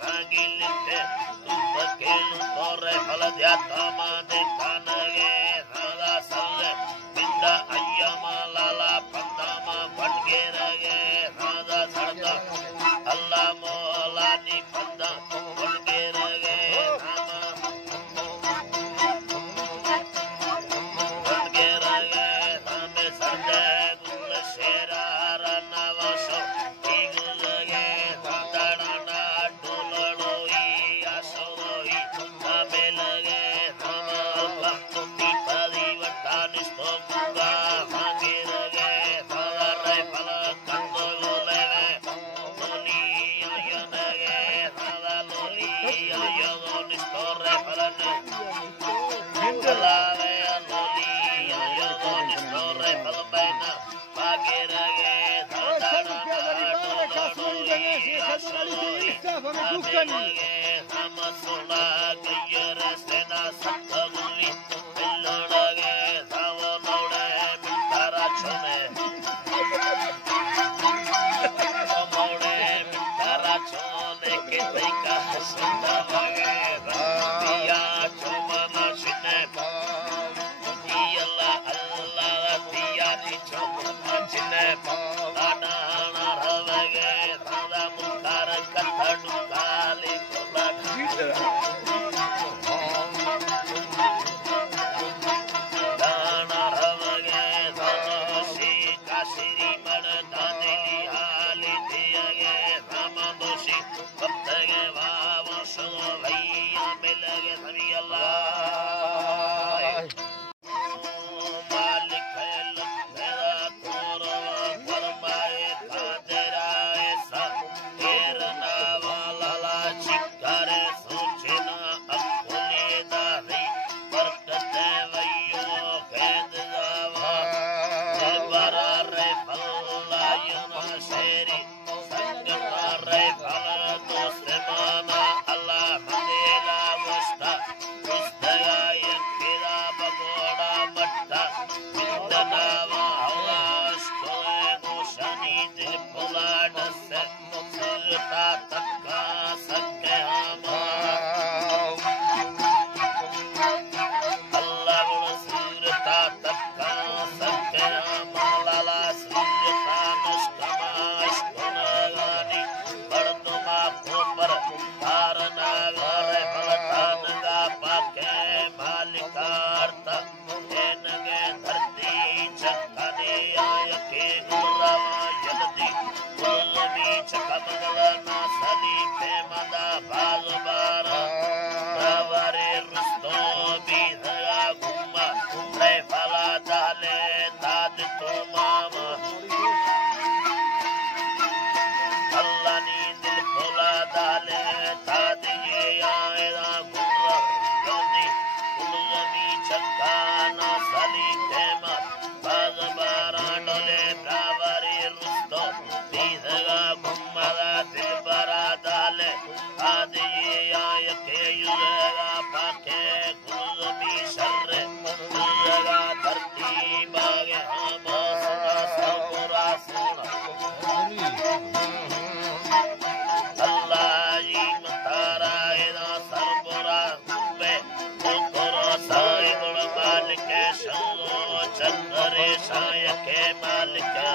Rangilite, Tupakelu, Torre, Paladiatama, de Kanage, Rada Sale, Binda Ayama, Lala, Pandama, Pangerage, Rada Sarda, Allah Molani, Panda, Pangerage, Rama, Pangerage, Rame Sarde, Gula Shera, Ranavaso, Igulage, Radarana, Doloroi, Asoroi, Ramelage, Rama Alba, Tipadi, Vatanis, Tomuga, Hangirage, Radare, Pala, Kandoluleve, Loli, Ayanage, Radaloli, Ayagonis, Torre, Palane, Alave, Loli, Ayagonis, Torre, Palabena, Bagirage, Radarana, Doloroi, Asoroi, Ramelage, Ramasula, Gayere, Sena, Santaguli, Billonage, Ravolore, Mintarachone, Amore, Mintarachone, Ketika, Santavage, Via, Choma, Machine, Yalla, Allah, Tia, Choma, Machine, Adana, Ravage, Rada, Mukara, Katadu, Kali, Dana, Ravage, Dana, Shi, Kashiri, Mana, Dadri, Ali, Tiage, Ramadoshi, Kaptage, Vava, Shavaya, Melage, Sami Allah. Malik, Nera, Toro, Varmae, Kadera, Esa, Erna, Valala, Chikare, Suchena, Akuli, Dari, Parkate, Vayo, Kendava, Devara, Repala, Yuna, Sheri, Sangata, Repala, Dosemana, Allah, Mandela, Musta, Mustaya, Yankira, Bagoda, Matta, Mindanava, Havash, Koego, Shani, Dilpula, Dase, Sulta, Taka, Sakehama, Allah, Sulta, Taka, Sakehama, Lala, Sulta, Muskama, Shkonagani, Barduma, Kopar, Paranaga, Repalatanaga, Pake, Malika, Arta, Enage, Dharti, Chakani, Ayake, Gurava, Yaladi, Ulumi, Chakamagala, Nasali, Temada, Balubara, Navari, Rusto, Bidhaga, Gumma, Refala, Dale, Tadito, Mama, Allani, Dilpola, Dale, Tadiye, Aeda, Gurra, Yoni, Ulumi, Chakana, Sali, Tema, Bazabara, Dole, Bravari, Rusto, Bidhaga, Gummada, Dilbara, Dale, Tadiye, Ayake, Yuzaga, Pake, Gurumi, Sharre, Yuzaga, Dharti, Bage, Hama, Suna, Salpura, Suna, Allah, Matara, Eda, Sarbura, Gumbe, Kokoro, Sai, Gula, Malike, Shango, Chandare, Shayake, Malika,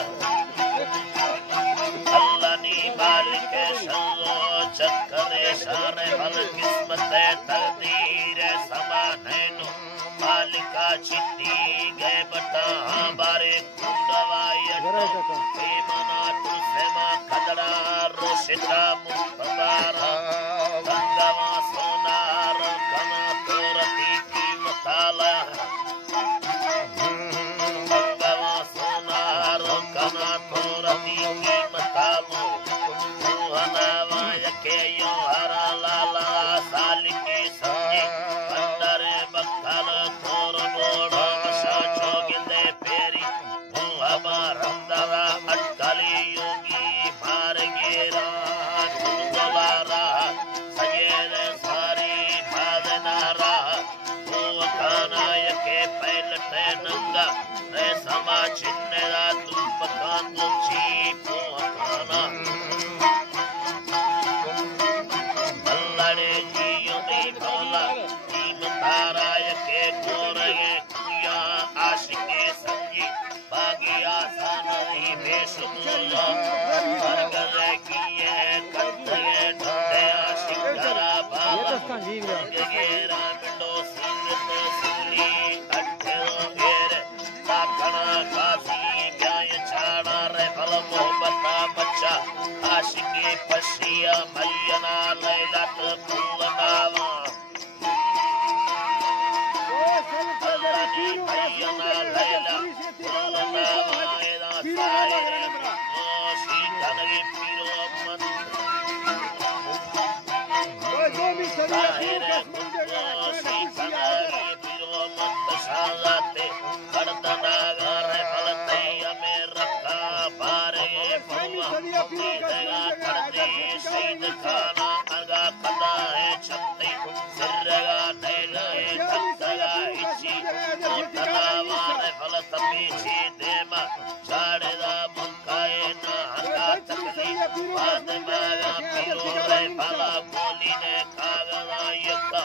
Allah, Ni, Malike, Shango, Chakare, Share, Bal, Kismate, Taqdeer, Samanenu, Malika, Chitti, Gebata, Bare, Kundavaya, Emana, Tusema, Kadara, Roshita, Muktabara, Kandava, Sonar, Kana, Torati, Matala, Kandava, Sonar, Kana, Torati, Matalo, Muhanava, Yakeyo, Haralala, Saliki, Sanji, Bandare, Bakala, Torabora, Shacho, Ginde, Peri, Muhaba, Randava, Atkali, Yogi, Margira, Kundalara, Sayere, Sari, Madanara, Muakana, Yake, Pilate, Nanga, Resama, Chinera, Tupakan, Luchi, Muakana. गेरा मिंडो सीरत सूली अठेलो घेर साखना कासी ब्याय छाड़ा रे फल मोहब्बता बच्चा आशिकी पशिया मलियना लैलत कुलनावा मलियना लैला कुलनावा एदा साए शीतलगी पीरो मन साहिरे कुत्तो शीतलगी पीरो मत शालाते करदनागा रे फलते हमें रखा बारे फुआ तेरा करदे शहीद खाना अगा कदा है छत्ते सिरगा नैला है तत्तगा इची तलावा रे फलत पीछे देमा छाड़ेदा मुकाए ना हंगा तकली बाद मागा पीरो रे फला बोली ने कागला यक्का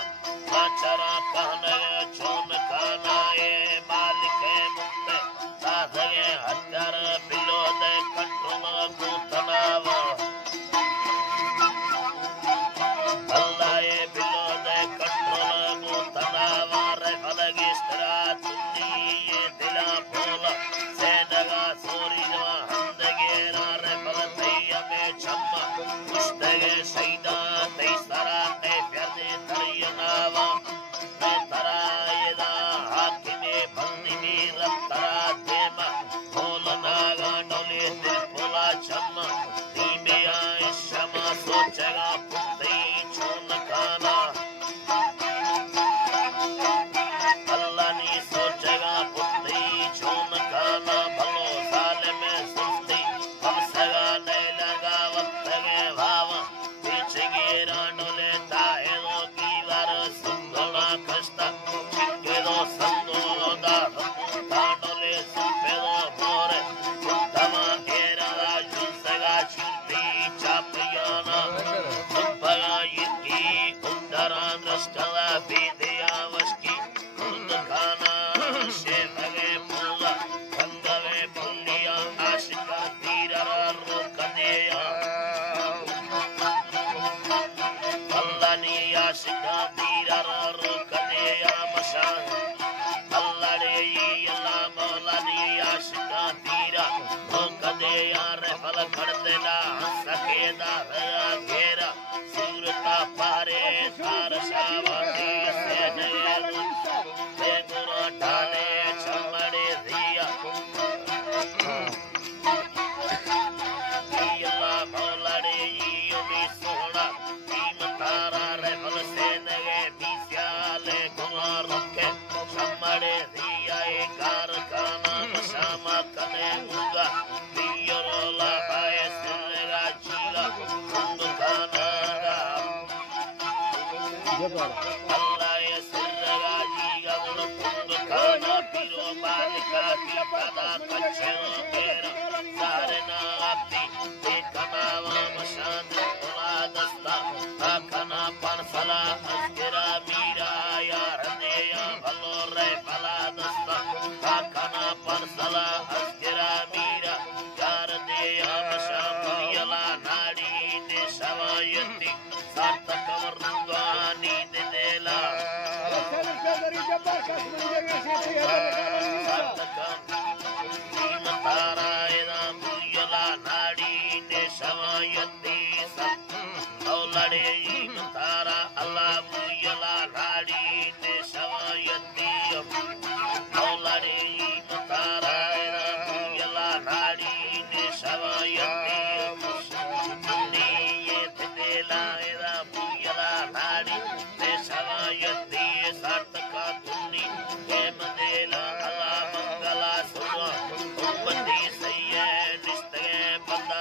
माचरा कहने चोन खाना ये मालिक मुक्ते साधगे हत्यार बिलो दे कंट्रोल गुतनावा अल्लाह ये बिलो दे कंट्रोल गुतनावा रे फलगी स्त्रा तुन्नी ये दिला भोला सेनगा सोरी नवा हंदगे रे फलते हमें छम्मा मुस्तगे सैदा ते सरा ते प्यादे तरियनावा ते तरायदा हाकिमे बंदी में रत्तरा देमा भोलनागा डोले दिल भोला छम्मा धीमे आए शमा सोचेगा पुत्ते छोन खाना अल्लाह ने सोचेगा पुत्ते छोन खाना भलो साल में सुस्ती हम सगा नहीं लगा वक्त के भाव पीछे गिरा डोले ताहे दो की वार सुंदरा कष्टा के दो संदोदा डोले सुपे दो मोरे तमा घेरा जुसगा चुपी चापियाना सुपगा यकी कुंडरा नष्टला विद्या वस्की कुंड खाना शेफगे मुल्ला गंगवे पुलिया आशिका तीरा रोकनेया अल्लाह ने आशिका तीरा रोकनेया मशान अल्लाह ने अल्लाह मौला ने आशिका तीरा रोकनेया रे फल कर देना सकेदा घेरा सूरता पारे तार शावती से नया से गुरु ढाले चमड़े दिया अल्लाह मौला ने योगी सोना कीमतारा रे फल से नगे बीस्याले गुना रखे चमड़े दिया कारखाना शामा कने मुगा दियोला पाए सुनेगा जीला कुंड खाना अल्लाह ये सिरगा जीगा गुण कुंड खाना पीरो बालिका की पदा कच्छे तेरा सारे नाती देखना मशान खुला दस्ता आखना परसला अस्किरा मीरा यार दिया भलो रे फला दस्ता आखना परसला अस्किरा मीरा यार दिया मशान यला नाड़ी ने शवायती सार्थक रुंगानी दे देला तारा नाड़ी ने शवायती लड़े तारा अल्लाह मुयला नाड़ी ने शवायती लड़े तारा मुयला नाड़ी ने शवायती ये देला मुयला नाड़ी ने शवायती सार्थका तुन्नी के मदेला अल्लाह मंगला सुनो उम्मती सैये निस्ते बंदा